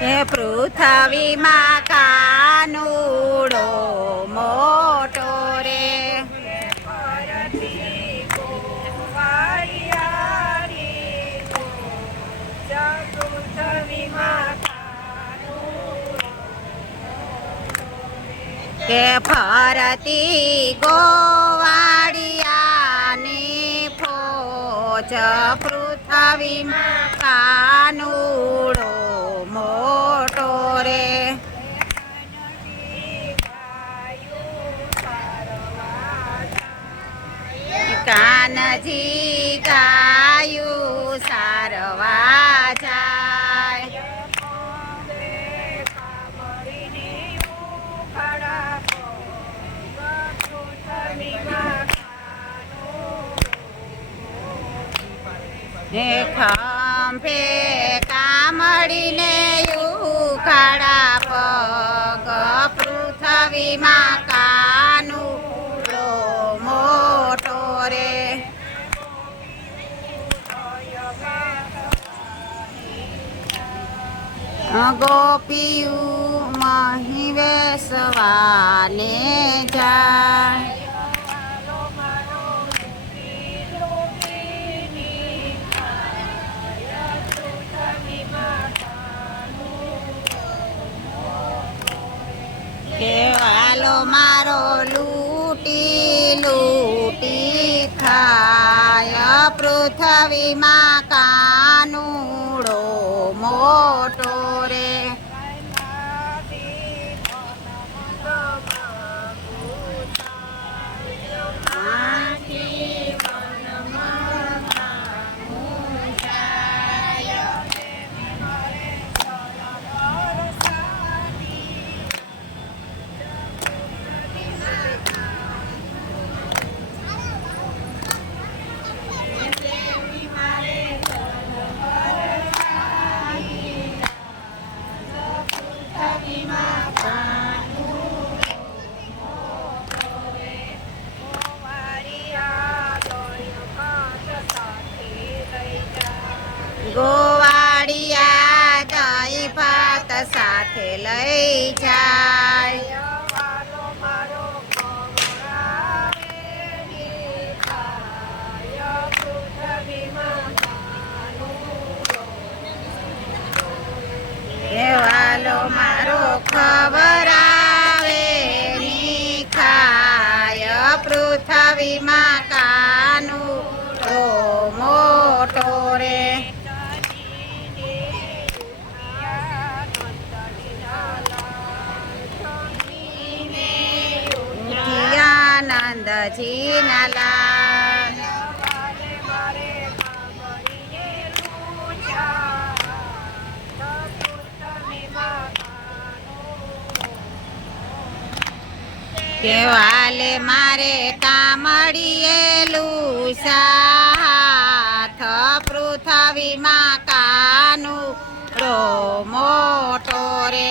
હે પૃથ્વીમાં કાનુડો મોટો રે કે ફરતી ગોવાળિયાની ફોજ પૃથ્વીમાં કાનુડો મોટો રે કાનજી ગાયું સારવા જાય હે ખંભે કામડીને ઉખાડા પગ પૃથ્વીમાં કાનુડો મોટો રે ગોપીયું મહી વેસવાને જાય કેવાલો મારો લૂટી લૂટી ખાય પૃથ્વીમાં કાનુડો મોટો રે ગોવાળિયા દહીં ભાત સાથે લઈ જાય કેવાલો મારો ખવરાવે ની ખાય પૃથ્વીમાં કાનુડો મોટો રે આનંદજી ના લાલ કેવાલે મારે કામડીએલું સાથ પૃથ્વીમાં કાનુડો મોટો રે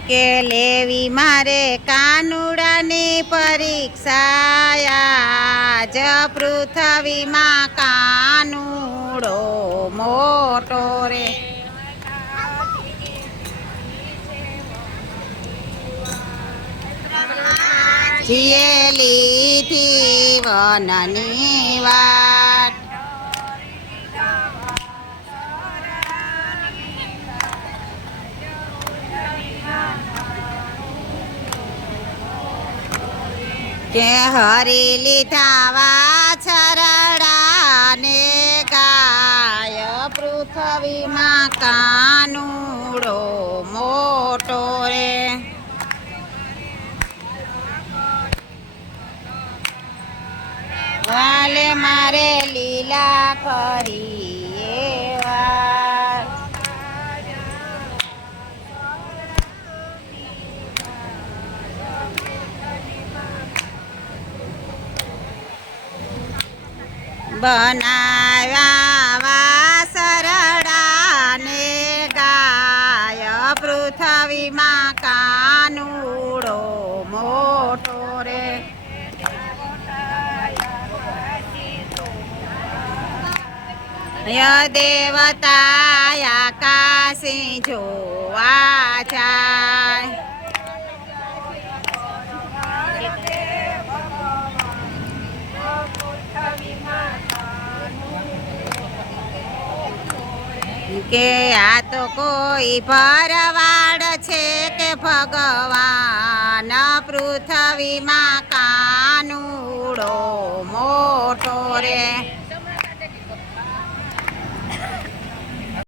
કે લેવી મારે કાનુડાની પરીક્ષા આજ પૃથ્વીમાં કાનુડો મોટો રે જીએલીથી વનની વાટ કે હરી લીધા વાછરડાને ગાય પૃથ્વીમાં કાનુડો મોટો રે વાલે મારે લીલા કરી વાર બનાવ્યા વાસરડાને ગાય પૃથ્વીમાં કાનુડો મોટો રે ય દેવતા આકાશી જોવા જાય. કે આ તો કોઈ ભરવાડ છે કે ભગવાન પૃથ્વીમાં કાનુડો મોટો રે.